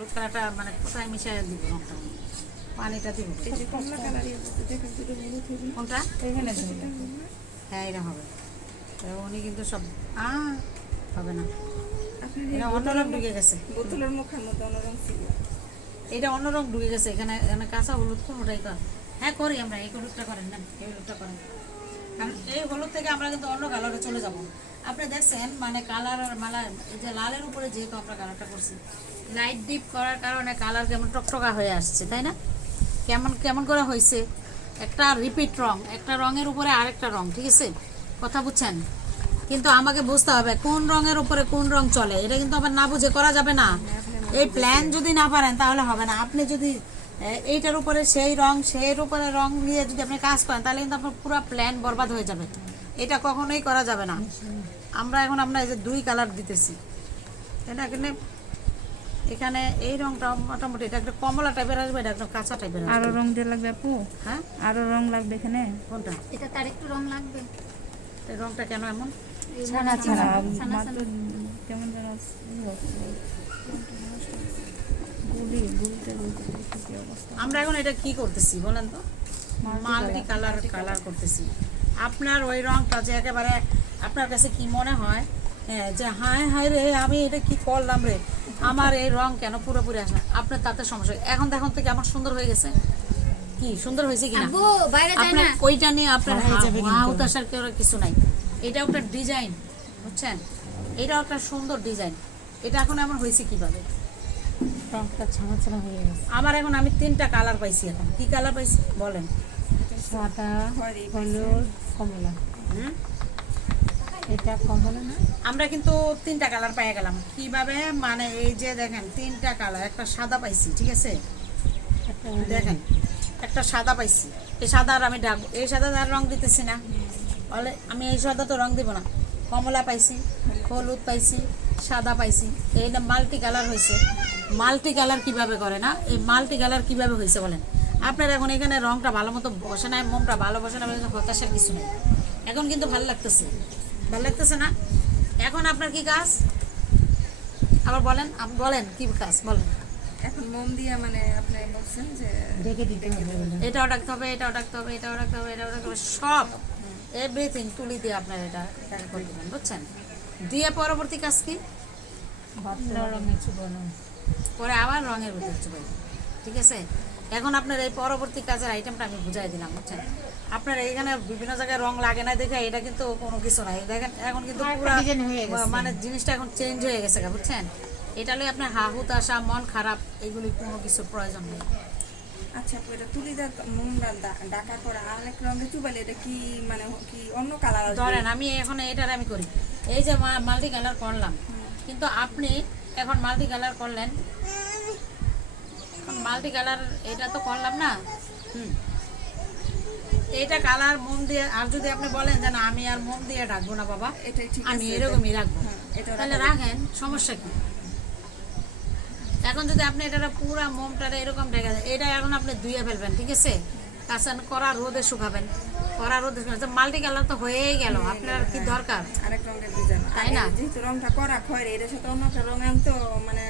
হলুদ কালারটা মানে কোথায় মিশিয়ে দিব? পানিটা দিব। কোনটা এখানে হ্যাঁ এটা হবে। উনি কিন্তু সব আ হবে না। এটা অন্য রং ঢুকে গেছে। বোতলের মুখের মতো অন্যরকম ছিল। এটা অন্য ঢুকে গেছে। এখানে এখানে কাঁচা হলুদ কোনোটাই কর হ্যাঁ করি আমরা। এই হলুদটা করেন না এই হলুদটা করেন। কারণ এই হলুদ থেকে আমরা কিন্তু অন্য কালারে চলে যাব। আপনি দেখছেন মানে কালার আর মালা, এই যে লালের উপরে যেহেতু আমরা কালারটা করছি লাইট ডিপ করার কারণে কালার কেমন টকটকা হয়ে আসছে, তাই না? কেমন কেমন করে হয়েছে? একটা রিপিট রং, একটা রঙের উপরে আরেকটা রং, ঠিক আছে? কথা বুঝছেন? কিন্তু আমাকে বুঝতে হবে কোন রঙের উপরে কোন রং চলে, এটা কিন্তু আবার না বুঝে করা যাবে না। এই প্ল্যান যদি না পারেন তাহলে হবে না। আপনি যদি এইটার উপরে সেই রং, সেই উপরে রং নিয়ে যদি আপনি কাজ করেন, তাহলে কিন্তু আপনার পুরো প্ল্যান বরবাদ হয়ে যাবে। এটা কখনোই করা যাবে না। আমরা এখন আমরা এই যে দুই কালার দিতেছি। এটা এখানে এখানে এই রংটা মোটামুটি এটা একটা কমলা টাইপের আসবে এটা একটা কাঁচা টাইপের আরও রং দিয়ে লাগবে আপু? হ্যাঁ? আরও রং লাগবে এখানে? কোনটা? এটা তার একটু রং লাগবে। এই রংটা কেন এমন? ছানা ছানা। কেমন যেন গুলি গুলতে গুলতে কি অবস্থা? আমরা এখন এটা কি করতেছি বলেন তো? মাল্টি কালার কালার করতেছি। আপনার ওই রংটা যে একেবারে আপনার কাছে কি মনে হয়? হ্যাঁ, যে হায় হায় রে আমি এটা কি করলাম রে? আমার এই রং কেন পুরোপুরি আসে না? আপনার তাতে সমস্যা এখন দেখুন থেকে আমার সুন্দর হয়ে গেছে। কি সুন্দর হয়েছে কিনা? বাইরে যায় আপনার না। ওইটা নিয়ে আপনার হয়ে যাবে কিন্তু। হাউতাসার কেউ কিছু নাই। এটা একটা ডিজাইন বুঝছেন? এটাও একটা সুন্দর ডিজাইন। এটা এখন আমার হয়েছে কীভাবে? রংটা ছানা ছানা হয়ে গেছে। আমার এখন আমি তিনটা কালার পাইছি এখন। কি কালার পাইছি? বলেন। সাদা হলুদ কমলা। হুম? এটা না। আমরা কিন্তু তিনটা কালার পেয়ে গেলাম। কীভাবে? মানে এই যে দেখেন, তিনটা কালার। একটা সাদা পাইছি, ঠিক আছে? দেখেন, একটা সাদা পাইছি। এই সাদা আর আমি ডাকবো এই সাদা আর রং দিতেছি না। বলে, আমি এই সাদা তো রং দিব না। কমলা পাইছি, হলুদ পাইছি, সাদা পাইছি। এইটা মাল্টি কালার হয়েছে মাল্টি কালার কীভাবে করে না? এই মাল্টি কালার কীভাবে হয়েছে বলেন? আপনার এখন এখানে রংটা ভালো মতো বসে নাই মোমটা ভালো বসে না হতাশার কিছু নেই। এখন কিন্তু ভালো লাগতেছে। ভালো লাগতেছে না? এখন আপনার কি কাজ? আবার বলেন বলেন কি কাজ? বলেন। এখন মোম দিয়ে মানে আপনি বলছেন যে ঢেকে দিতে হবে। এটাও ডাকতে হবে এটাও ডাকতে হবে এটাও ডাকতে হবে এটাও ডাকতে হবে সব এভরিথিং তুলি দিয়ে আপনার এটা বুঝছেন? দিয়ে পরবর্তী কাজ কি? ভাতটা রঙের চুবানো পরে আবার রঙের ভিতরে চুবাই ঠিক আছে? এখন আপনার এই পরবর্তী কাজের আইটেমটা আমি বুঝাই দিলাম বুঝছেন? আপনার এইখানে বিভিন্ন জায়গায় রং লাগে না দেখে এটা কিন্তু কোনো কিছু নাই দেখেন এখন কিন্তু পুরো design হয়ে গেছে। মানে জিনিসটা এখন চেঞ্জ হয়ে গেছে বুঝছেন? এটা লই আপনার হাহুত আসা মন খারাপ এগুলি কোনো কিছুর প্রয়োজন নেই। আচ্ছা এটা তুলিদার ডাকা করে আরেক রঙে চুবালে এটা কি মানে কি অন্য কালার ধরেন আমি এখন এটার আমি করি। এই যে মাল্টি কালার করলাম। কিন্তু আপনি এখন মাল্টি কালার করলেন। মাল্টি কালার এটা তো করলাম না। হুম। এটা কালার মন দিয়ে আর যদি আপনি বলেন যে না আমি আর মন দিয়ে রাখব না বাবা আমি এরকমই রাখব। হ্যাঁ, তাহলে রাখেন সমস্যা কি? এখন যদি আপনি এটা পুরা মোমটা এরকম ঢেকে দেন এটা এখন আপনি ধুয়ে ফেলবেন ঠিক আছে? কাঁচা করা রোদে শুকাবেন। করা রোদে শুকাবেন মাল্টি কালার তো হয়েই গেল আপনার কি দরকার? আরেক রঙের ডিজাইন। তাই না? যেহেতু রংটা করা খয়েরি এর সাথে অন্য একটা রং আনতো মানে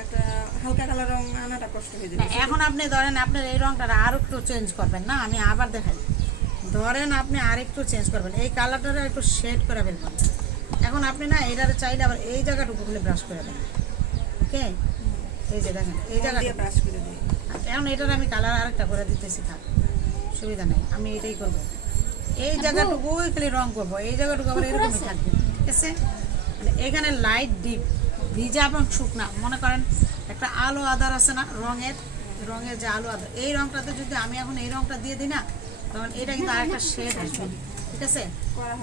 হালকা কালার রং আনাটা কষ্ট হয়ে যাবে। এখন আপনি ধরেন আপনার এই রংটা আর একটু চেঞ্জ করবেন না? আমি আবার দেখাই। ধরেন আপনি আর একটু চেঞ্জ করবেন এই কালারটা একটু শেড করে ফেলবেন এখন আপনি না এটার চাইলে আবার এই জায়গাটুকু খুলে ব্রাশ করে দেবেন। ওকে এই যে দেখেন এই দিয়ে জায়গাটা ব্রাশ করে দিই। এখন এটার আমি কালার আরেকটা করে দিতেছি থাক। সুবিধা নেই আমি এটাই করব। এই জায়গাটুকুই খালি রং করব এই জায়গাটুকু আবার এরকমই থাকবে। ঠিক আছে? মানে এখানে লাইট ডিপ ভিজা এবং শুকনা। মনে করেন একটা আলো আদার আছে না রঙের রঙের যে আলো আদার। এই রংটাতে যদি আমি এখন এই রংটা দিয়ে দিই না তখন এটা কিন্তু আরেকটা শেড আসবে ঠিক আছে?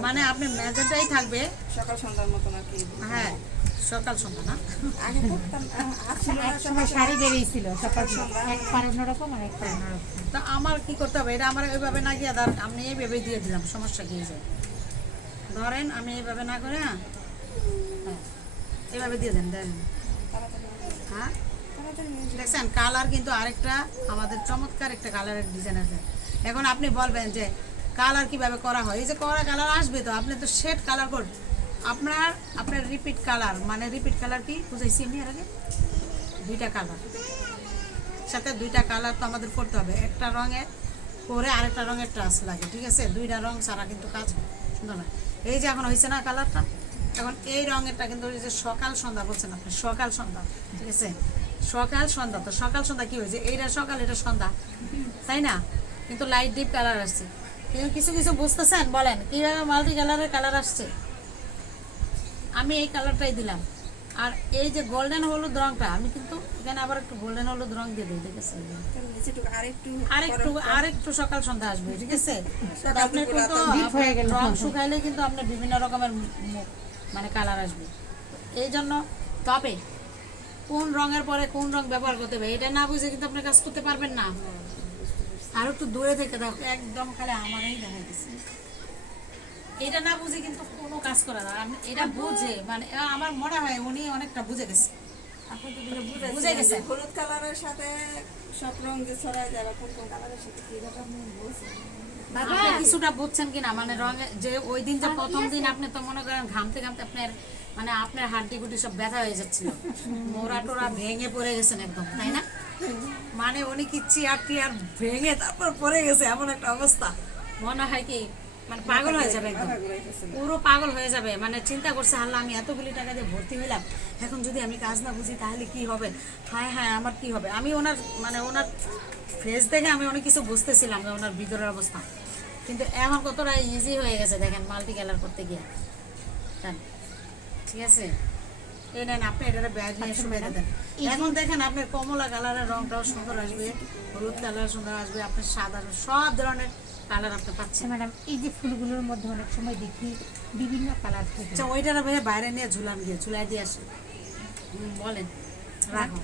মানে আপনি মেজারটাই থাকবে সকাল সন্ধ্যার মতন আর কি। হ্যাঁ সকাল সন্ধ্যা না? আগে শাড়ি বেরিয়েছিল সকাল সন্ধ্যা। এক পার অন্যরকম আর একটা অন্যরকম। তা আমার কি করতে হবে? এটা আমার ওইভাবে না গিয়ে দাঁড় আমি দিয়ে দিলাম সমস্যা কি যায় ধরেন আমি এইভাবে না করে হ্যাঁ। এইভাবে দিয়ে দেন দেন। হ্যাঁ। দেখছেন? কালার কিন্তু আরেকটা, আমাদের চমৎকার একটা কালারের ডিজাইন আছে। এখন আপনি বলবেন যে কালার কীভাবে করা হয়? এই যে করা কালার আসবে তো, আপনি তো শেড কালার করুন আপনার আপনার রিপিট কালার মানে রিপিট কালার কি? বুঝাইছি আমি এর আগে? দুইটা কালার সাথে দুইটা কালার তো আমাদের করতে হবে। একটা রঙে করে আরেকটা রঙের টাচ লাগে, ঠিক আছে? দুইটা রং ছাড়া কিন্তু কাজ সুন্দর না এই যে এখন হয়েছে না কালারটা এখন এই রঙেরটা কিন্তু ওই যে সকাল সন্ধ্যা বলছেন আপনি? সকাল সন্ধ্যা ঠিক আছে? সকাল সন্ধ্যা তো সকাল সন্ধ্যা কি হয়েছে? এইটা সকাল এটা সন্ধ্যা তাই না? কিন্তু লাইট ডিপ কালার আসছে। কিন্তু কিছু কিছু বুঝতেছেন? বলেন কীভাবে মাল্টি কালারের কালার আসছে? আমি এই কালারটাই দিলাম। আর এই যে গোল্ডেন হলুদ রংটা আমি কিন্তু এখানে আবার একটু গোল্ডেন হলুদ রং দিয়ে দিই ঠিক আছে? আরেকটু আরেকটু আরেকটু সকাল সন্ধ্যা আসবে ঠিক আছে? আপনি কিন্তু হয়ে গেল। রং শুকাইলে কিন্তু আপনার বিভিন্ন রকমের মানে কালার আসবে। এই জন্য তবে কোন রঙের পরে কোন রং ব্যবহার করতে হবে এটা না বুঝে কিন্তু আপনি কাজ করতে পারবেন না। আর একটু দূরে থেকে দেখো একদম খালি আমারই দেখা গেছে। এটা না বুঝে কিন্তু কোনো কাজ করা না। আমি এটা বুঝে মানে আমার মনে হয় উনি অনেকটা বুঝে গেছে। বুঝে গেছে। হলুদ কালারের সাথে সব রঙ যে ছড়ায় বা কোন কোন কালারের সাথে কি বলছেন আপনি কিছুটা বুঝছেন কিনা? মানে রঙে যে ওই দিন যে প্রথম দিন আপনি তো মনে করেন ঘামতে ঘামতে আপনার মানে আপনার হাড্ডি গুটি সব ব্যথা হয়ে যাচ্ছিল। মোড়া টোরা ভেঙে পড়ে গেছেন একদম তাই না? মানে উনি কি চেয়ার টিয়ার ভেঙে তারপর পড়ে গেছে এমন একটা অবস্থা। মনে হয় কি মানে পাগল হয়ে যাবে একদম। পুরো পাগল হয়ে যাবে। মানে চিন্তা করছে হাল্লা আমি এতগুলি টাকা দিয়ে ভর্তি হইলাম। এখন যদি আমি কাজ না বুঝি তাহলে কি হবে? হায় হায় আমার কি হবে? আমি ওনার মানে ওনার ফেস দেখে আমি অনেক কিছু বুঝতেছিলাম যে ওনার ভিতরের অবস্থা। কিন্তু এখন কতটা ইজি হয়ে গেছে দেখেন মাল্টি কালার করতে গিয়ে। ঠিক আছে? এই নেন আপনি এটা ব্যাগ নিয়ে শুয়ে দেন। এখন দেখেন আপনার কমলা কালারের রংটাও সুন্দর আসবে হলুদ কালার সুন্দর আসবে আপনার সাদা সব ধরনের কালার আপনি পাচ্ছেন। ম্যাডাম এই যে ফুলগুলোর মধ্যে অনেক সময় দেখি বিভিন্ন কালার থাকে আচ্ছা ওইটার বাইরে বাইরে নিয়ে ঝুলান গিয়ে ঝুলাই দিয়ে আসেন। বলেন রাখো।